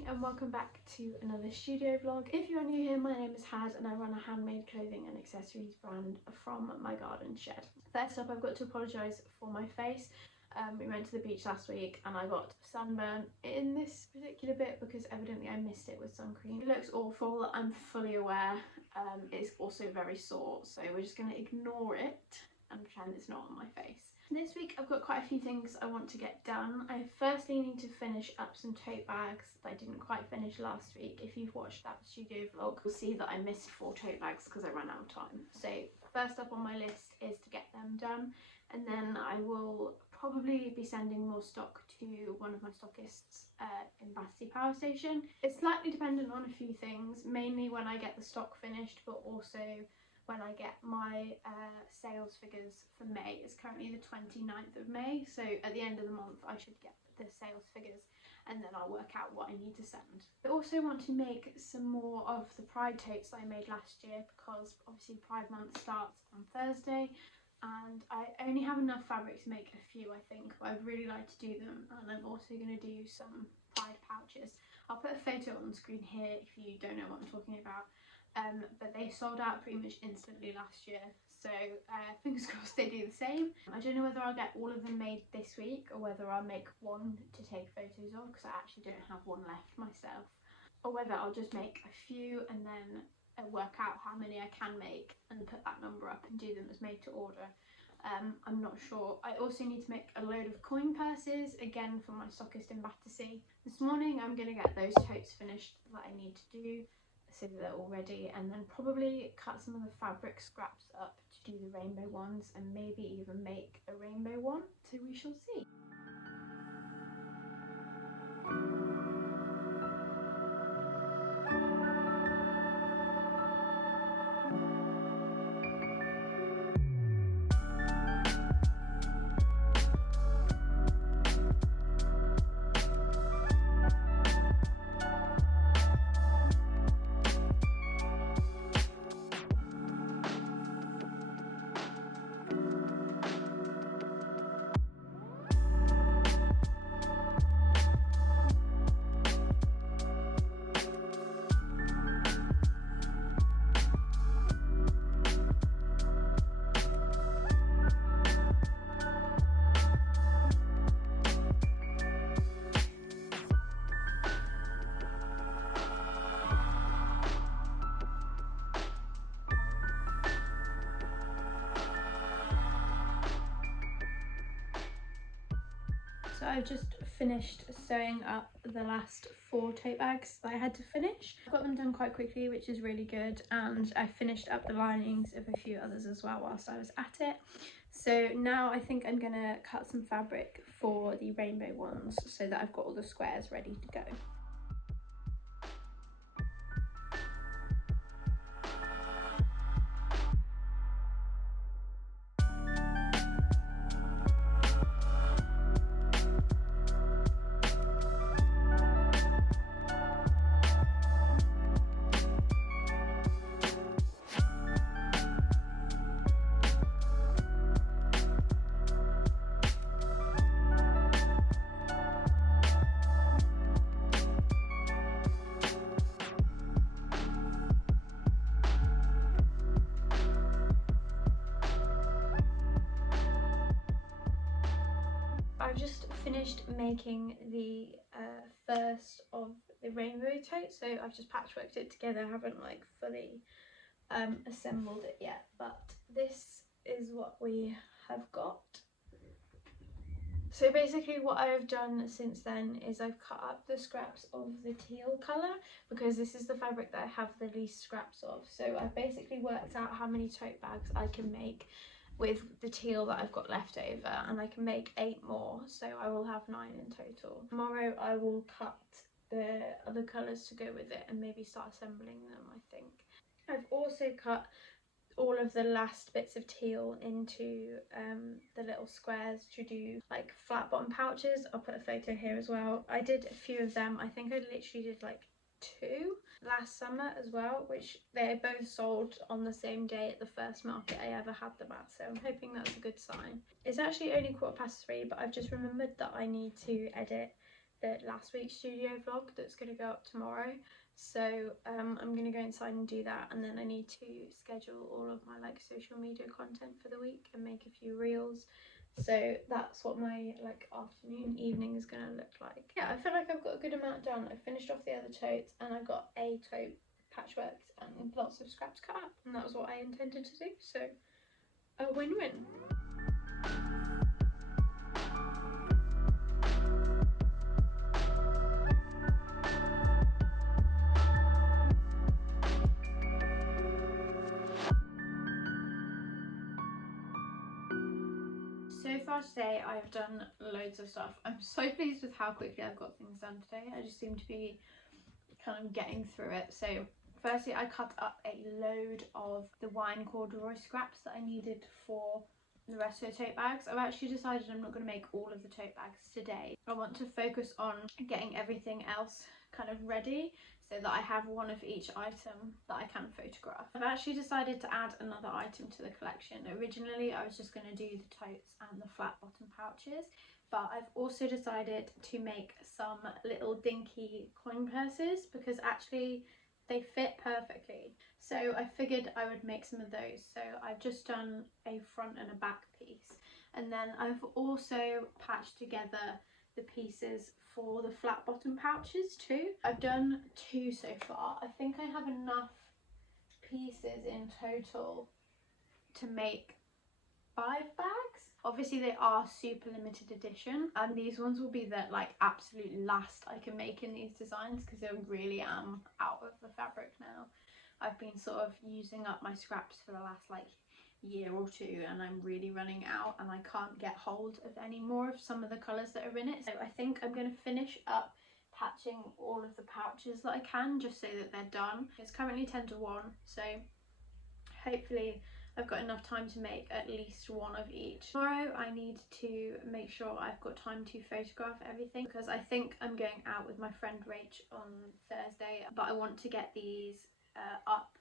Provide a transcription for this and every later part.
morning and welcome back to another studio vlog. If you are new here, my name is Haz and I run a handmade clothing and accessories brand from my garden shed. First up, I've got to apologise for my face. We went to the beach last week and I got sunburn in this particular bit because evidently I missed it with sun cream. It looks awful, I'm fully aware. It's also very sore, so we're just going to ignore it and pretend it's not on my face. This week I've got quite a few things I want to get done. I firstly need to finish up some tote bags that I didn't quite finish last week. If you've watched that studio vlog, you'll see that I missed 4 tote bags because I ran out of time. So first up on my list is to get them done, and then I will probably be sending more stock to one of my stockists in Battersea power station. It's slightly dependent on a few things, mainly when I get the stock finished, but also when I get my sales figures for May. It's currently the 29th of May, so at the end of the month I should get the sales figures and then I'll work out what I need to send. I also want to make some more of the Pride totes that I made last year because obviously Pride month starts on Thursday and I only have enough fabric to make a few, I think, but I'd really like to do them, and I'm also going to do some Pride pouches. I'll put a photo on the screen here if you don't know what I'm talking about. But they sold out pretty much instantly last year, so fingers crossed they do the same. I don't know whether I'll get all of them made this week or whether I'll make one to take photos of because I actually don't have one left myself, or whether I'll just make a few and then work out how many I can make and put that number up and do them as made to order. I'm not sure. I also need to make a load of coin purses, again from my stockist in Battersea. This morning I'm going to get those totes finished that I need to do so that they're all ready, and then probably cut some of the fabric scraps up to do the rainbow ones and maybe even make a rainbow one, so we shall see. So I've just finished sewing up the last 4 tote bags that I had to finish. I got them done quite quickly, which is really good, and I finished up the linings of a few others as well whilst I was at it. So now I think I'm gonna cut some fabric for the rainbow ones so that I've got all the squares ready to go. I've just finished making the first of the rainbow tote, so I've just patchworked it together. I haven't like fully assembled it yet, but this is what we have got. So basically what I've done since then is I've cut up the scraps of the teal colour because this is the fabric that I have the least scraps of. So I've basically worked out how many tote bags I can make with the teal that I've got left over, and I can make 8 more, so I will have 9 in total. Tomorrow I will cut the other colours to go with it and maybe start assembling them, I think. I've also cut all of the last bits of teal into the little squares to do like flat bottom pouches. I'll put a photo here as well. I did a few of them. I think I literally did like 2 last summer as well, which they both sold on the same day at the first market I ever had them at, so I'm hoping that's a good sign. It's actually only 3:15, but I've just remembered that I need to edit the last week's studio vlog that's going to go up tomorrow. So I'm going to go inside and do that, and then I need to schedule all of my like social media content for the week and make a few reels. So that's what my like afternoon, evening is going to look like. Yeah, I feel like I've got a good amount done. I finished off the other totes and I got a tote patchworked and lots of scraps cut up, and that was what I intended to do. So a win-win. So far today I have done loads of stuff. I'm so pleased with how quickly I've got things done today. I just seem to be kind of getting through it. So firstly I cut up a load of the wine corduroy scraps that I needed for the rest of the tote bags. I've actually decided I'm not going to make all of the tote bags today. I want to focus on getting everything else kind of ready so that I have one of each item that I can photograph. I've actually decided to add another item to the collection. Originally I was just going to do the totes and the flat bottom pouches, but I've also decided to make some little dinky coin purses because actually they fit perfectly. So I figured I would make some of those. So I've just done a front and a back piece, and then I've also patched together the pieces for the flat bottom pouches too. I've done 2 so far. I think I have enough pieces in total to make 5 bags. Obviously they are super limited edition, and these ones will be the like absolute last I can make in these designs because I really am out of the fabric now. I've been sort of using up my scraps for the last like year or two, and I'm really running out and I can't get hold of any more of some of the colours that are in it. So I think I'm going to finish up patching all of the pouches that I can, just so that they're done. It's currently 10 to 1, so hopefully I've got enough time to make at least one of each. Tomorrow I need to make sure I've got time to photograph everything, because I think I'm going out with my friend Rach on Thursday, but I want to get these up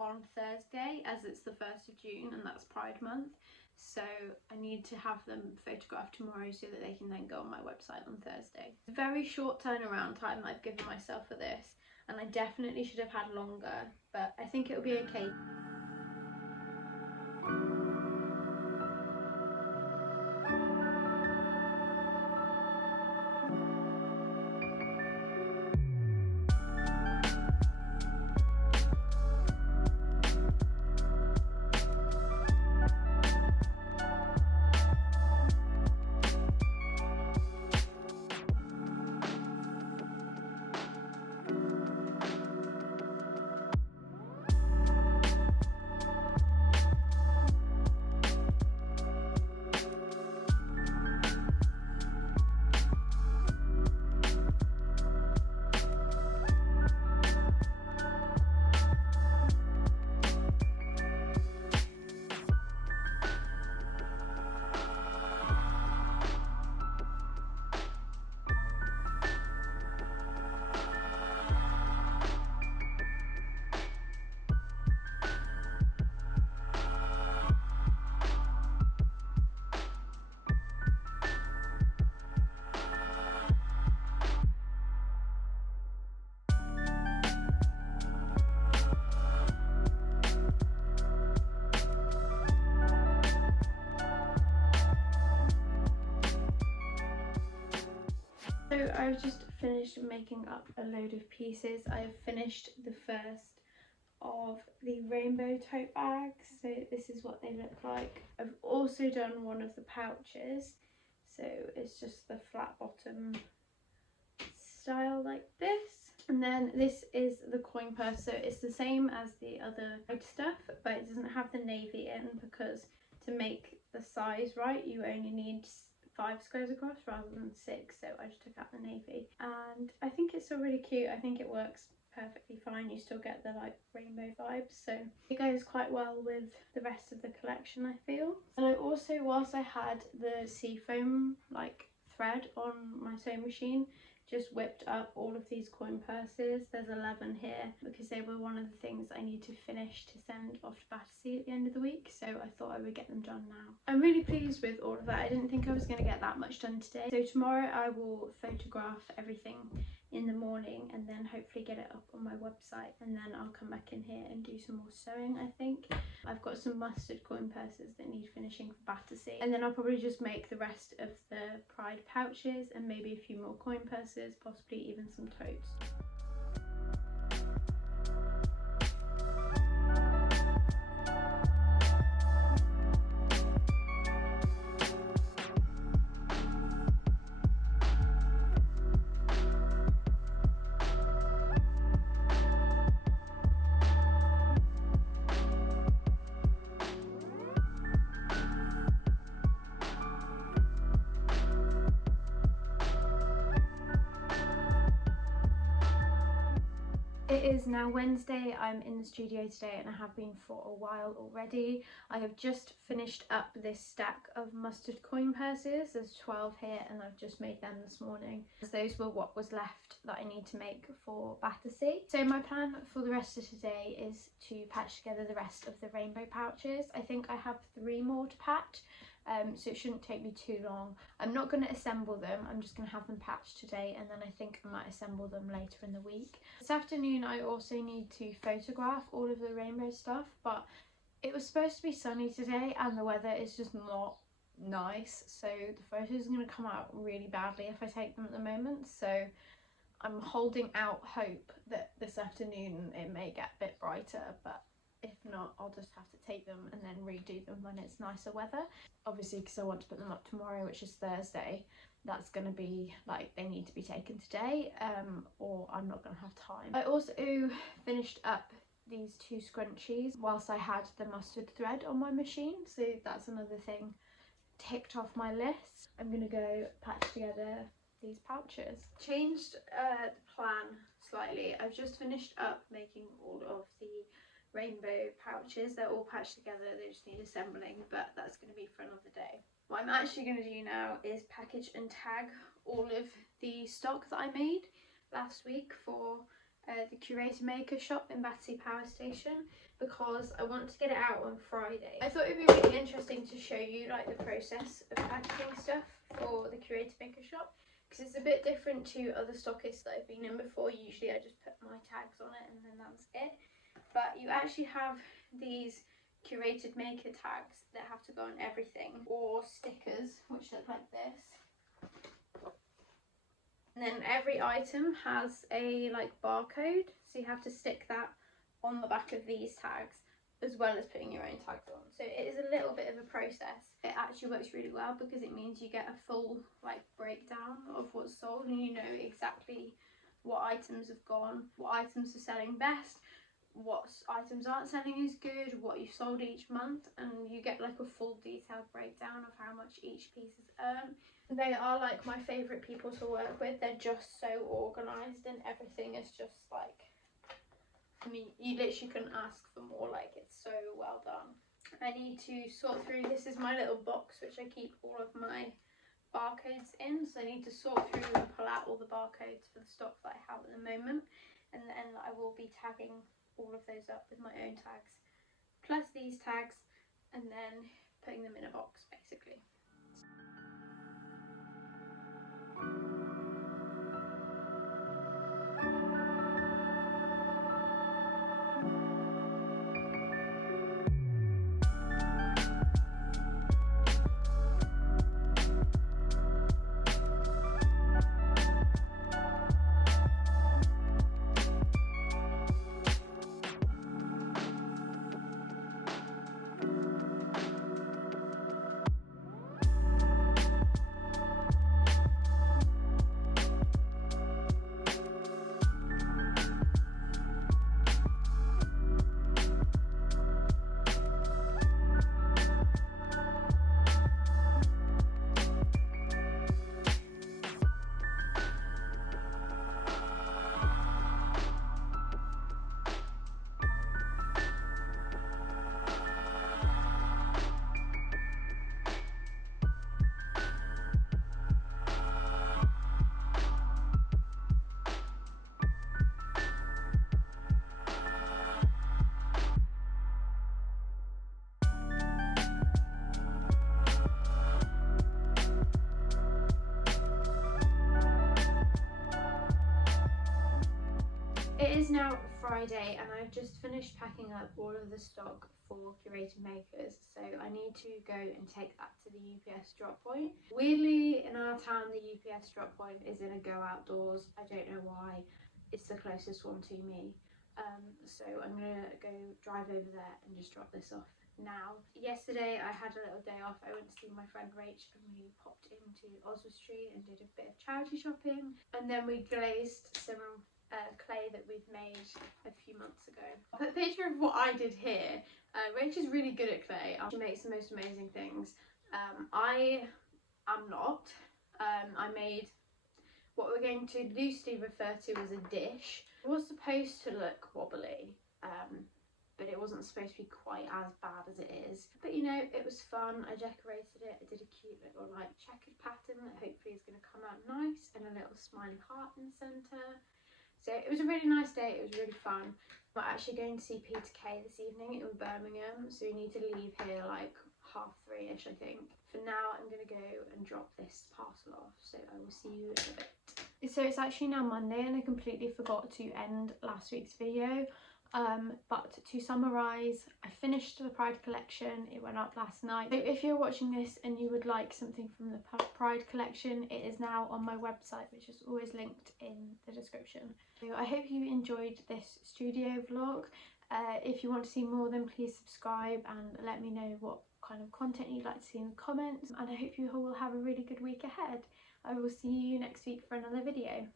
on Thursday as it's the 1st of June and that's Pride month. So I need to have them photographed tomorrow so that they can then go on my website on Thursday. Very short turnaround time I've given myself for this, and I definitely should have had longer, but I think it'll be okay. So I've just finished making up a load of pieces. I've finished the first of the rainbow tote bags, so this is what they look like. I've also done one of the pouches, so it's just the flat bottom style like this. And then this is the coin purse, so it's the same as the other white stuff, but it doesn't have the navy in because to make the size right you only need 5 squares across rather than 6, so I just took out the navy, and I think it's still really cute. I think it works perfectly fine. You still get the like rainbow vibes, so it goes quite well with the rest of the collection, I feel. And I also, whilst I had the seafoam like thread on my sewing machine, just whipped up all of these coin purses. There's 11 here because they were one of the things I need to finish to send off to Battersea at the end of the week, so I thought I would get them done now. I'm really pleased with all of that. I didn't think I was going to get that much done today. So tomorrow I will photograph everything in the morning and then hopefully get it up on my website, and then I'll come back in here and do some more sewing. I think I've got some mustard coin purses that need finishing for Battersea, and then I'll probably just make the rest of the pride pouches and maybe a few more coin purses, possibly even some totes. It is now Wednesday. I'm in the studio today and I have been for a while already. I have just finished up this stack of mustard coin purses. There's 12 here and I've just made them this morning. Those were what was left that I need to make for Battersea. So my plan for the rest of today is to patch together the rest of the rainbow pouches. I think I have 3 more to patch. So it shouldn't take me too long. I'm not going to assemble them, I'm just going to have them patched today, and then I think I might assemble them later in the week. This afternoon I also need to photograph all of the rainbow stuff, but it was supposed to be sunny today and the weather is just not nice, so the photos are going to come out really badly if I take them at the moment. So I'm holding out hope that this afternoon it may get a bit brighter, but if not, I'll just have to take them and then redo them when it's nicer weather. Obviously, because I want to put them up tomorrow, which is Thursday, that's going to be like, they need to be taken today, or I'm not going to have time. I also finished up these 2 scrunchies whilst I had the mustard thread on my machine, so that's another thing ticked off my list. I'm going to go patch together these pouches. Changed the plan slightly. I've just finished up making all of the rainbow pouches. They're all patched together, they just need assembling, but that's going to be for another day. What I'm actually going to do now is package and tag all of the stock that I made last week for the Curated Makers shop in Battersea Power Station, because I want to get it out on Friday. I thought it would be really interesting to show you like the process of packaging stuff for the Curated Makers shop, because it's a bit different to other stockists that I've been in before. Usually I just put my tags on it and then that's it. But you actually have these Curated Maker tags that have to go on everything, or stickers which look like this. And then every item has a like barcode, so you have to stick that on the back of these tags as well as putting your own tags on. So it is a little bit of a process. It actually works really well because it means you get a full like breakdown of what's sold, and you know exactly what items have gone, what items are selling best, what items aren't selling as good, what you've sold each month, and you get like a full detailed breakdown of how much each piece has earned. They are like my favourite people to work with. They're just so organised and everything is just like, I mean, you literally couldn't ask for more. Like, it's so well done. I need to sort through, this is my little box which I keep all of my barcodes in, so I need to sort through and pull out all the barcodes for the stock that I have at the moment, and then I will be tagging all of those up with my own tags, plus these tags, and then putting them in a box basically. It is now Friday and I've just finished packing up all of the stock for Curated Makers, so I need to go and take that to the UPS drop point. Weirdly, in our town the UPS drop point is in a go outdoors. I don't know why, it's the closest one to me. So I'm gonna go drive over there and just drop this off now. Yesterday I had a little day off. I went to see my friend Rach and we popped into Oswald Street and did a bit of charity shopping, and then we glazed some clay that we've made a few months ago. I'll put a picture of what I did here. Rach is really good at clay. She makes the most amazing things. I am not. I made what we're going to loosely refer to as a dish. It was supposed to look wobbly, but it wasn't supposed to be quite as bad as it is. But you know, it was fun. I decorated it. I did a cute little like checkered pattern that hopefully is going to come out nice, and a little smiley heart in the centre. So it was a really nice day. It was really fun. We're actually going to see Peter Kay this evening in Birmingham, so we need to leave here like 3:30ish, I think. For now, I'm going to go and drop this parcel off, so I will see you in a bit. So it's actually now Monday and I completely forgot to end last week's video. But to summarise, I finished the Pride collection. It went up last night. So if you're watching this and you would like something from the Pride collection, it is now on my website, which is always linked in the description. So I hope you enjoyed this studio vlog. If you want to see more, then please subscribe and let me know what kind of content you'd like to see in the comments. And I hope you all will have a really good week ahead. I will see you next week for another video.